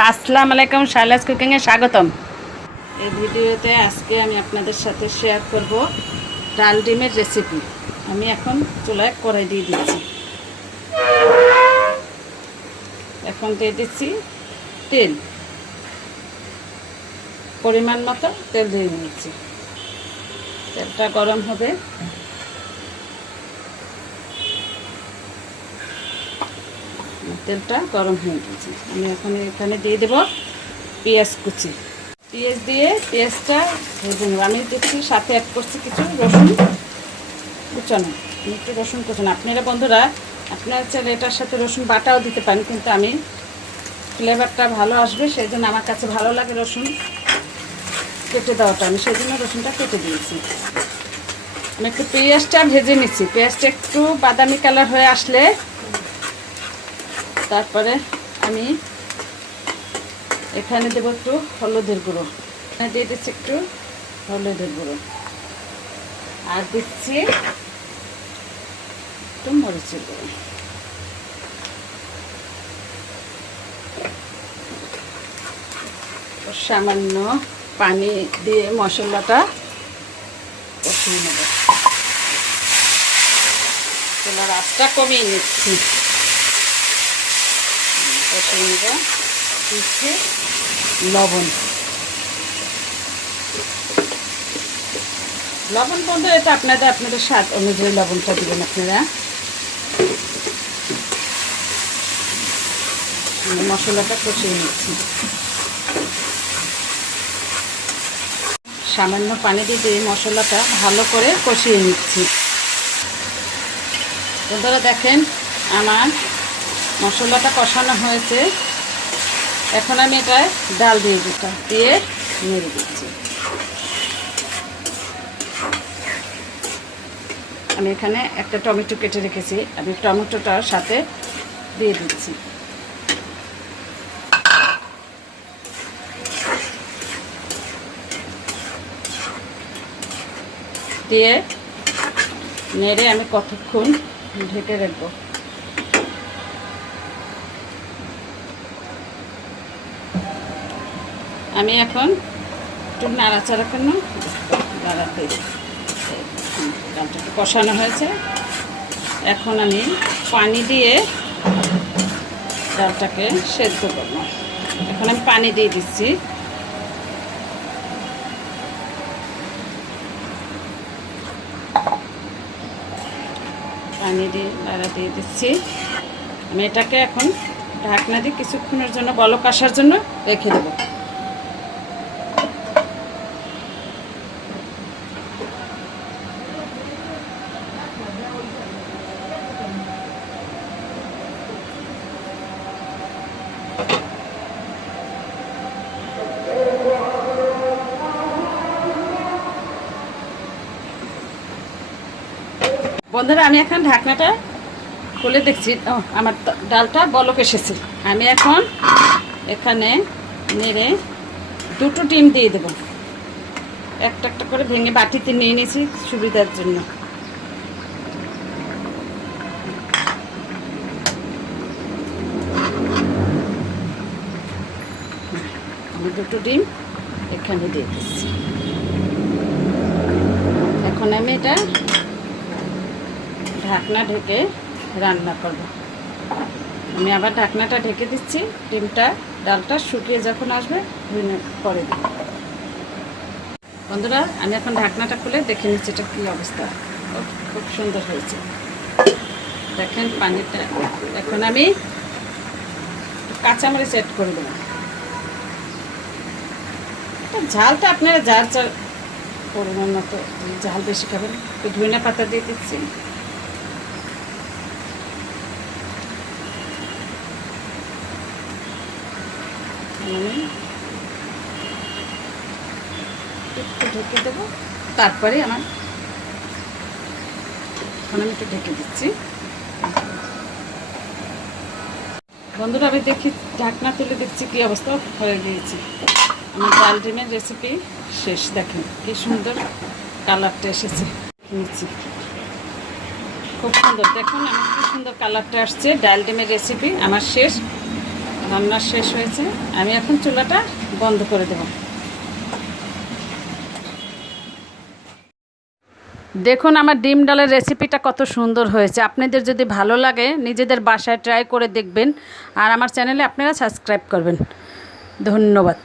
আসসালামু আলাইকুম, শাইলাস কুকিংয়ে স্বাগতম। এই ভিডিওতে আজকে আমি আপনাদের সাথে শেয়ার করব ডাল ডিমের রেসিপি। আমি এখন চুলায় কড়াই দিয়ে দিচ্ছি। এখন দিয়ে দিচ্ছি তেল, পরিমাণ মতো তেল দিয়ে নিচ্ছি। তেলটা গরম হবে। তেলটা গরম হয়ে গেছে। আমি এখন এখানে দিয়ে দেব পেঁয়াজ কুচি। পেঁয়াজ দিয়ে পেঁয়াজটা ভেজে নেব। আমি দেখছি সাথে অ্যাড করছি কিছু রসুন কুচানো, একটু রসুন কুচানো। আপনারা বন্ধুরা আপনারা চাইলে এটার সাথে রসুন বাটাও দিতে পারেন, কিন্তু আমি ফ্লেভারটা ভালো আসবে সেই জন্য আমার কাছে ভালো লাগে রসুন কেটে দেওয়াটা। আমি সেই জন্য রসুনটা কেটে দিয়েছি। আমি একটু পেঁয়াজটা ভেজে নিচ্ছি। পেঁয়াজটা একটু বাদামি কালার হয়ে আসলে তারপরে আমি এখানে দেবো একটু হলুদের গুঁড়ো। এখানে দিয়ে দিচ্ছি একটু হলুদের গুঁড়ো, আর দিচ্ছি একটু মরিচের গুঁড়ো। সামান্য পানি দিয়ে মশলাটা কষিয়ে নেব। চুলার আঁচটা কমিয়ে নিচ্ছি। কষিয়ে নেব। দিচ্ছি লবণ। লবণ বন্ধু এটা আপনাদের স্বাদ অনুযায়ী লবণটা দিবেন আপনারা। মশলাটা কষিয়ে নিচ্ছি। সামান্য পানি দিয়ে মশলাটা ভালো করে কষিয়ে নিচ্ছি। বন্ধুরা দেখেন আমার মশলাটা কষানো হয়েছে। এখন আমি এটা ডাল দিয়ে নেড়ে দিচ্ছি। আমি এখানে একটা টমেটো কেটে রেখেছি, আমি টমেটোটার সাথে দিয়ে দিচ্ছি। দিয়ে নেড়ে আমি কতক্ষণ ঢেকে রাখবো। আমি এখন একটু নাড়াচাড়া কেন দাঁড়াতে ডালটা একটু কষানো হয়েছে। এখন আমি পানি দিয়ে ডালটাকে সেদ্ধ করব। এখন আমি পানি দিয়ে দিচ্ছি। পানি দিয়ে নাড়া দিয়ে দিচ্ছি। আমি এটাকে এখন ঢাকনা দিয়ে কিছুক্ষণের জন্য বলক আসার জন্য রেখে দেবো। বন্ধুরা আমি এখন ঢাকনাটা খুলে দেখছি, আমার ডালটা বলক এসেছে। আমি এখন এখানে নেড়ে দুটো ডিম দিয়ে দেব। একটা একটা করে ভেঙে বাটিতে নিয়ে নিয়েছি সুবিধার জন্য। আমি দুটো ডিম এখানে দিয়ে দিচ্ছি। এখন আমি এটা ঢাকনা ঢেকে রান্না করব। আমি আবার ঢাকনাটা ঢেকে দিচ্ছি। ডিমটা ডালটা শুকিয়ে যখন আসবে পরে দেব। বন্ধুরা আমি এখন ঢাকনাটা খুলে দেখে নিচ্ছি এটা কী অবস্থা। খুব সুন্দর হয়েছে দেখেন পানিটা। এখন আমি কাঁচামরিচ অ্যাড করে দেবো। ঝালটা আপনারা যার যার পরিমাণ মতো, ঝাল বেশি খাবেন। একটু ধনিয়া পাতা দিয়ে দিচ্ছি। একটু ঢেকে দেবো, তারপরে এখন আমি একটু ঢেকে দিচ্ছি। বন্ধুরা আমি দেখি ঢাকনা তুলে দেখছি কি অবস্থা হয়ে গিয়েছে। আমার ডাল ডিমের রেসিপি শেষ। দেখেন কি সুন্দর কালারটা এসেছে। নিচ্ছি খুব সুন্দর। দেখুন আমার কি সুন্দর কালারটা আসছে। ডাল ডিমের রেসিপি আমার শেষ। রান্না শেষ হয়েছে, আমি এখন চুলাটা বন্ধ করে দেব। দেখুন আমার ডিম ডালের রেসিপিটা কত সুন্দর হয়েছে। আপনাদের যদি ভালো লাগে নিজেদের বাসায় ট্রাই করে দেখবেন, আর আমার চ্যানেলে আপনারা সাবস্ক্রাইব করবেন। ধন্যবাদ।